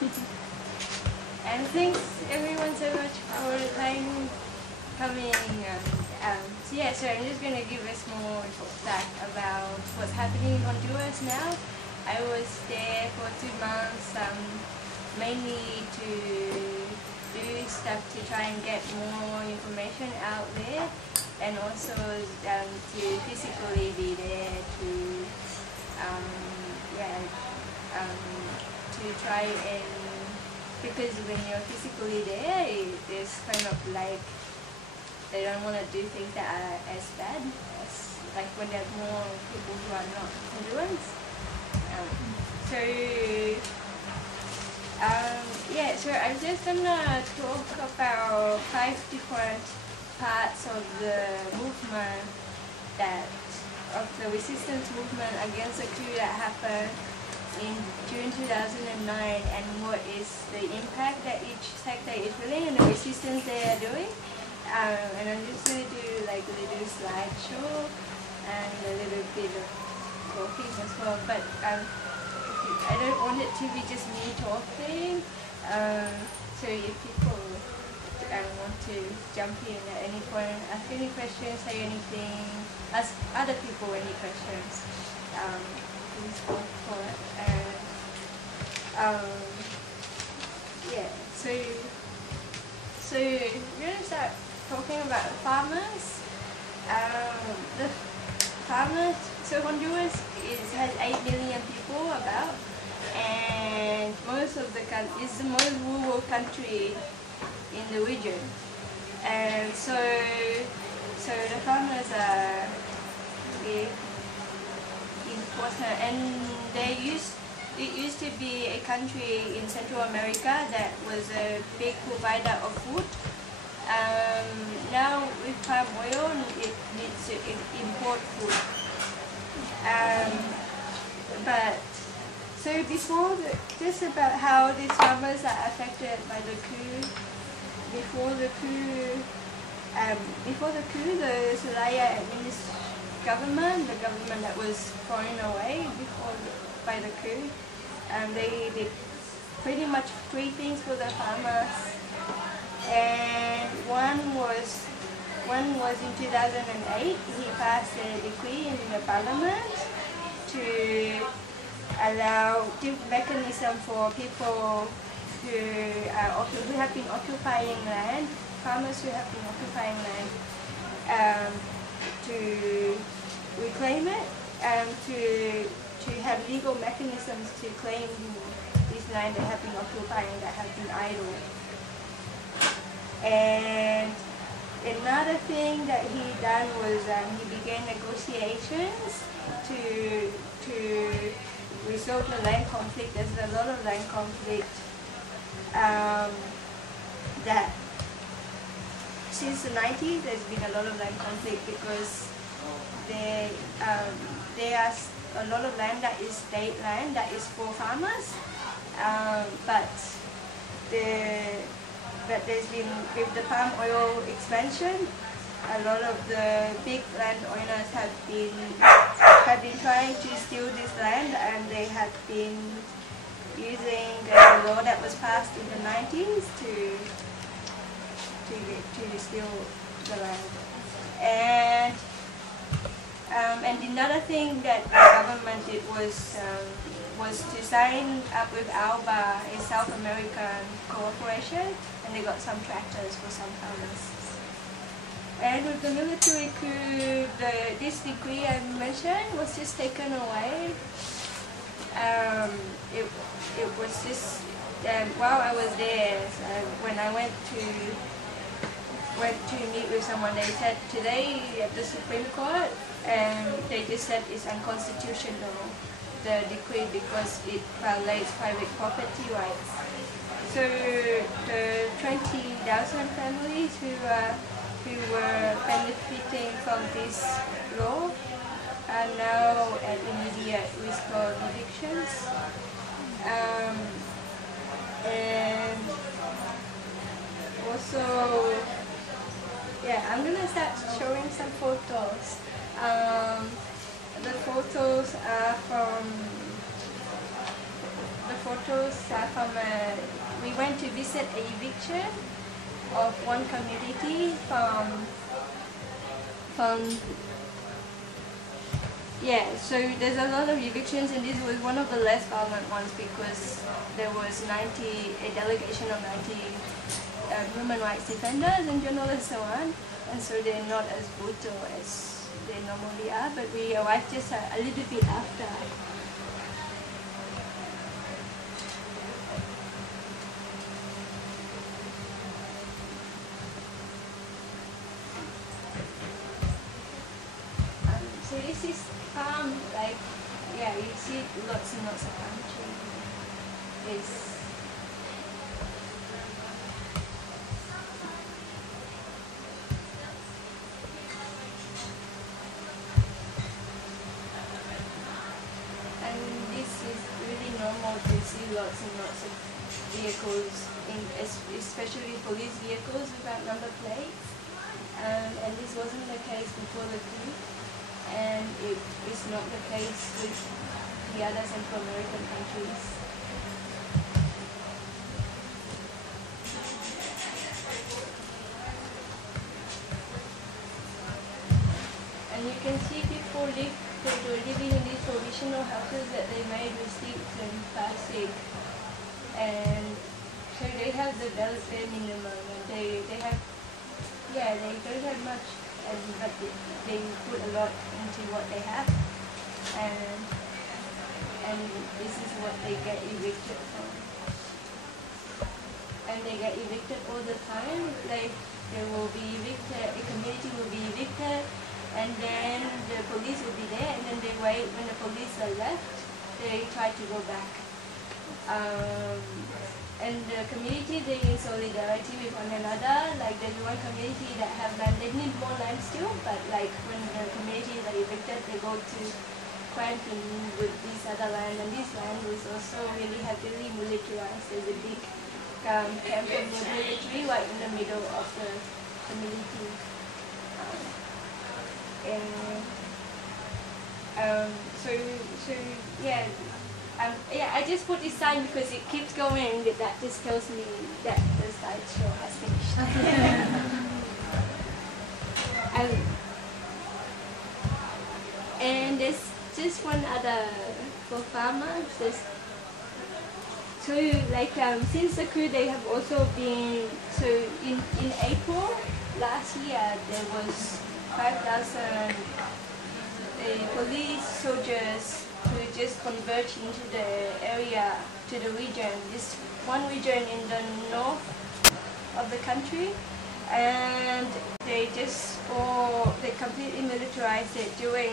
And thanks everyone so much for the time coming. So yeah, so I'm just going to give a small talk about what's happening in Honduras now. I was there for 2 months, mainly to do stuff to try and get more information out there, and also to physically be there to to try and, because when you're physically there, there's kind of like they don't want to do things that are as bad as like when there's more people who are not Hondurans. So I'm just gonna talk about 5 different parts of the movement of the resistance movement against the coup that happened in June 2009, and what is the impact that each sector is feeling and the resistance they are doing. And I'm just going to do like a little slideshow and a little bit of talking as well, but I don't want it to be just me talking, so if people want to jump in at any point, ask any questions, say anything, ask other people any questions, please go for it. So we're going to start talking about farmers. The farmers, so Honduras has 8 million people about, and most of the country is the most rural country in the region, and so the farmers are really important, and it used to be a country in Central America that was a big provider of food. Now with palm oil, it needs to import food. But so before just about how these farmers are affected by the coup. Before the coup, the Zelaya government, the government that was thrown away by the coup, they did pretty much 3 things for the farmers. And one was in 2008. He passed a decree in the parliament to give mechanism for people who have been occupying land, farmers who have been occupying land, to reclaim it, and to have legal mechanisms to claim this land that have been occupying, that have been idle. And another thing that he done was he began negotiations to resolve the land conflict. There's a lot of land conflict that since the 90s there's been a lot of land conflict, because there are a lot of land that is state land that is for farmers, but there's been, with the palm oil expansion, a lot of the big landowners have been trying to steal this land, and they have been using a law that was passed in the 90s to steal the land. And another thing that the government did was to sign up with ALBA, a South American corporation, and they got some tractors for some farmers. And with the military coup, this decree I mentioned was just taken away. It was just while I was there, when I went to meet with someone, they said today at the Supreme Court, and they just said it's unconstitutional, the decree, because it violates private property rights. So the 20,000 families who were benefiting from this law are now at immediate risk of evictions. And also, I'm gonna start showing some photos. The photos are from we went to visit a eviction of one community from yeah, so there's a lot of evictions, and this was one of the less violent ones because there was a delegation of 90 human rights defenders and journalists and so on, and so they're not as brutal as they normally are, but we arrived just a little bit after. So this is farm, like, yeah, you see lots and lots of palm trees. And this is really normal to see lots and lots of vehicles, especially police vehicles without number plates. And this wasn't the case before the coup. And it is not the case with the other Central American countries. And you can see people were living in these provisional houses that they made with sticks and plastic. And so they have the bare minimum, and they have, yeah, they don't have much. But they put a lot into what they have, and this is what they get evicted from. And they get evicted all the time. Like, they will be evicted, the community will be evicted, and then the police will be there, and then they wait. When the police are left, they try to go back. And the community, they in solidarity with one another. Like, there's one community that have land, they need more land still, but like when the communities are evicted, they go to quarantine with this other land, and this land was also really heavily militarized. There's a big camp of the military right in the middle of the community. So yeah. Yeah, I just put this sign because it keeps going, and that just tells me that the slideshow has finished. And there's just one other for farmers. So like since the coup, they have also been, so in April last year there was 5,000 police soldiers who just converge into the area, to the region, this one region in the north of the country, and they completely militarized it during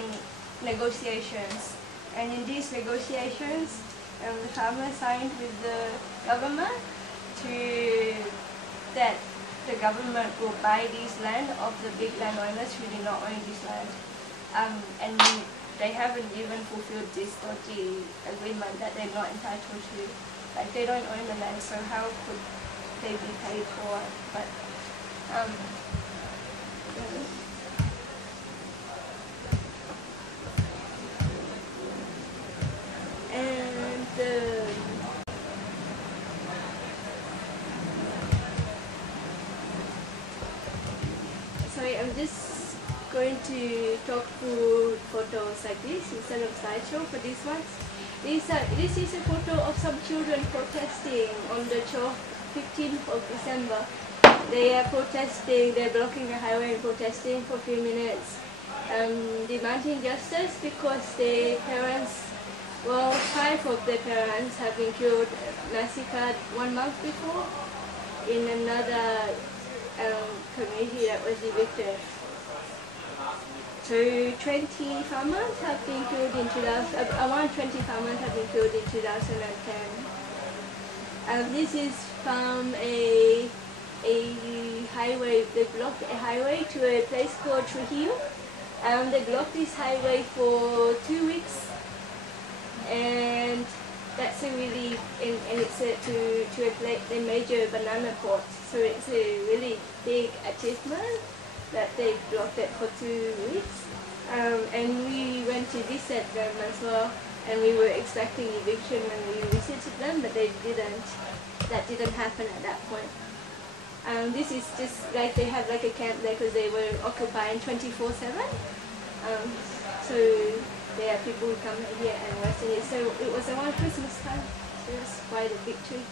negotiations. And in these negotiations, the farmers signed with the government that the government will buy this land of the big landowners who do not own this land. And they haven't even fulfilled this dodgy agreement that they're not entitled to. Like, they don't own the land, so how could they be paid for it? But sorry, I'm just going to talk through photos like this instead of slideshow for these ones. This is a photo of some children protesting on the 15th of December. They are protesting, they're blocking the highway and protesting for a few minutes, demanding justice because their parents, well, 5 of their parents have been killed, massacred 1 month before in another community that was evicted. So 20 farmers have been killed in around 20 farmers have been killed in 2010. This is from a highway. They blocked a highway to a place called Trujillo. They blocked this highway for 2 weeks, and that's a really, and it's to a major banana port. So it's a really big achievement that they blocked it for 2 weeks. And we went to visit them as well, and we were expecting eviction when we visited them, but they didn't. that didn't happen at that point. This is just like they have like a camp there because they were occupying 24/7. So there are people who come here and watching it. So it was around Christmas time. So it was quite a victory.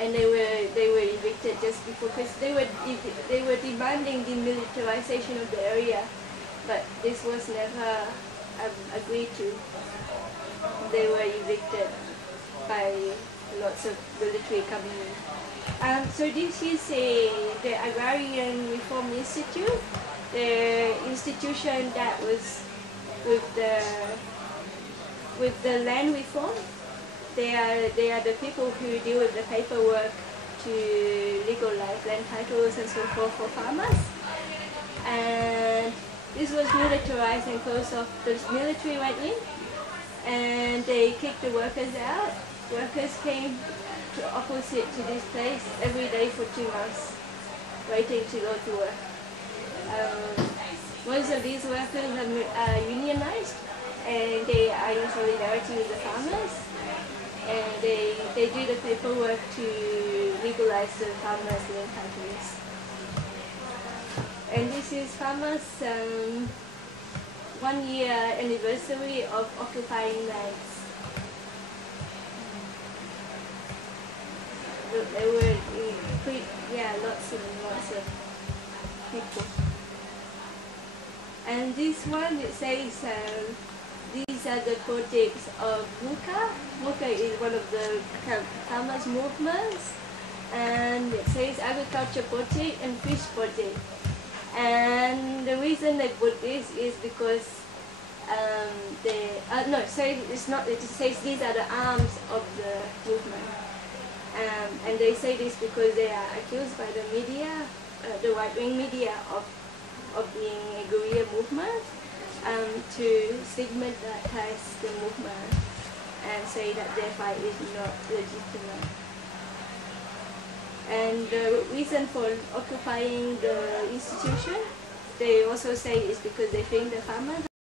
And they were evicted just before Christmas. They were demanding the militarization of the area, but this was never agreed to. They were evicted by lots of military coming in. So this is the Agrarian Reform Institute, the institution that was with the land reform. They are the people who deal with the paperwork to legalize land titles and so forth for farmers. And this was militarized and closed off. The military went in and they kicked the workers out. Workers came to opposite to this place every day for 2 months, waiting to go to work. Most of these workers are unionized, and they are in solidarity with the farmers, and they do the paperwork to legalize the farmers' land titles. And this is farmers' 1-year anniversary of occupying lands. There were lots and lots of people. And this one, it says these are the projects of Muka. Muka is one of the farmers' movements, and it says agriculture project and fish project. And the reason they put this is because it's not. It says these are the arms of the movement. And they say this because they are accused by the media, the right-wing media, of being a guerrilla movement, to stigmatize the movement and say that their fight is not legitimate. And the reason for occupying the institution, they also say, is because they think the farmers